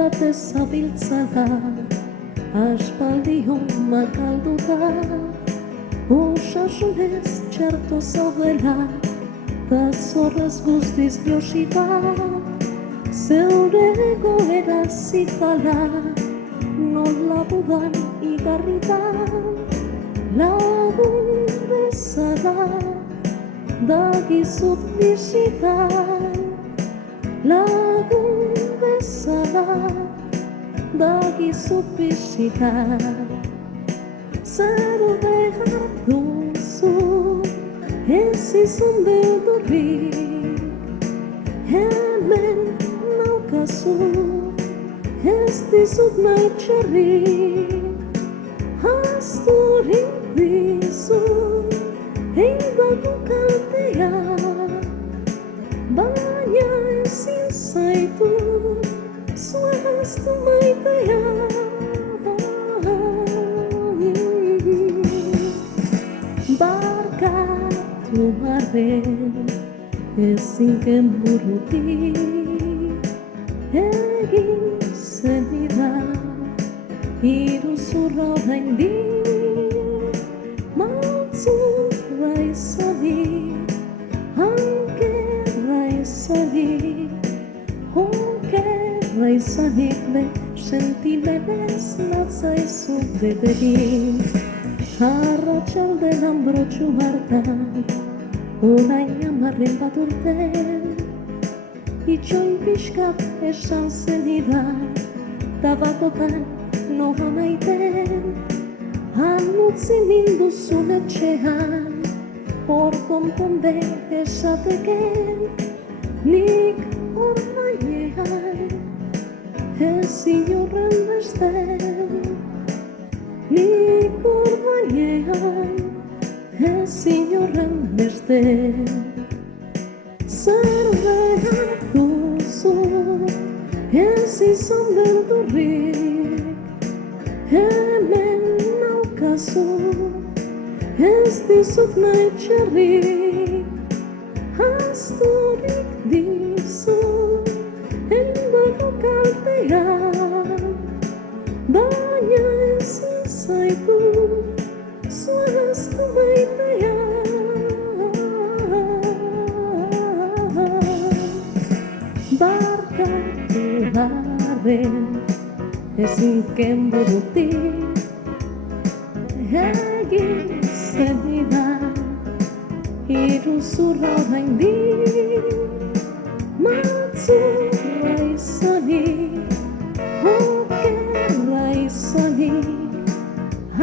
Tate zabiltzala, aspaldion makalduta, osasunez txarto zaudela, ta zorrez guztiz josita, zeure egoera zitala, nola dudan igarritan, lagun bezala, dagizut bisitan, lagun bezala, dagizut bisitan. Zer behar duzu, ez izan beldurrik, hemen naukazu, ez dizut nahi txarrik, hazturik dizu, eindako kaltea, baina ezin zaitu, zuaztu maitea. Barkatu arren, ezin kenburutik, egin zenidan, iruzurra oraindik, maltzurra izanik, ankerra izanik, honkerra izanik, be sentimenez natzaizu beterik. Arratsalden ambrotxu hartan, orain 10 urte, itxoin pixkat esan zenidan, tabakotan noa maiten, han utzi ninduzun etxean, hor konponde esateken, nik hor nahiean, ez inorren beste. Nik hor nahiean, ez inorren beste. Zer behar duzu, ez izan beldurrik, hemen naukazu, ez dizut nahi txarrik, hazturik dizu, eindako kaltea, baina ezin zaitu, zuaztu maitea. Barkatu arren, ezin kenburutik, egin zenidan, iruzurra oraindik, maltzurra izanik, okerra izanik,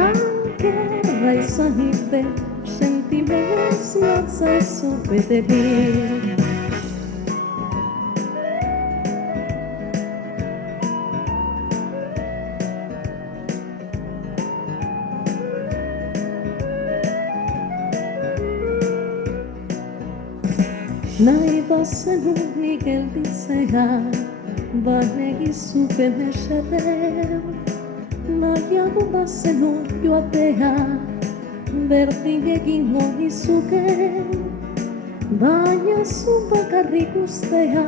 ankerra izanik, be sentimenez natzaizu beterik. Nahi bazenu nik gelditzea, banegizuke mesede, nahiago bazenu joatea, berdin egingo nizuke, baina zu bakarrik ustea,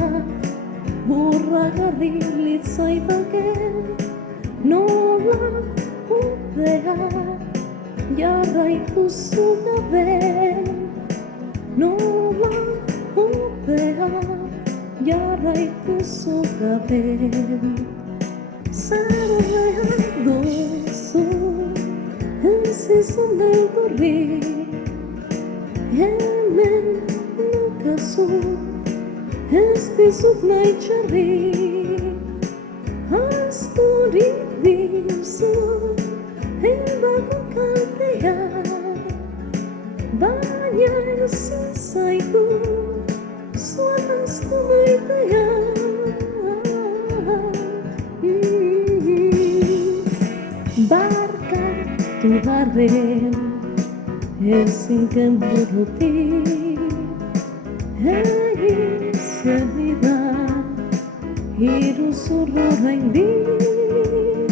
burragarri litzaidake, nola udea, jarraituzu gabe, nola udea, jarraituzu gabe. Zer behar duzu, ez izan beldurrik, hemen naukazu, ez dizut nahi txarrik, hazturik dizu, eindako kaltea, baina ezin zaitu, zuaztu maitea. Barkatu arren, ezin kenburutik, egin zenidan, iruzurra oraindik,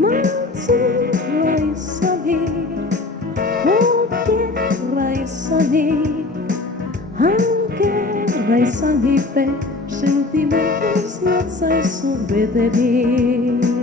maltzurra izanik, okerra izanik, ankerra izanik, be sentimentos latzaizu beterik.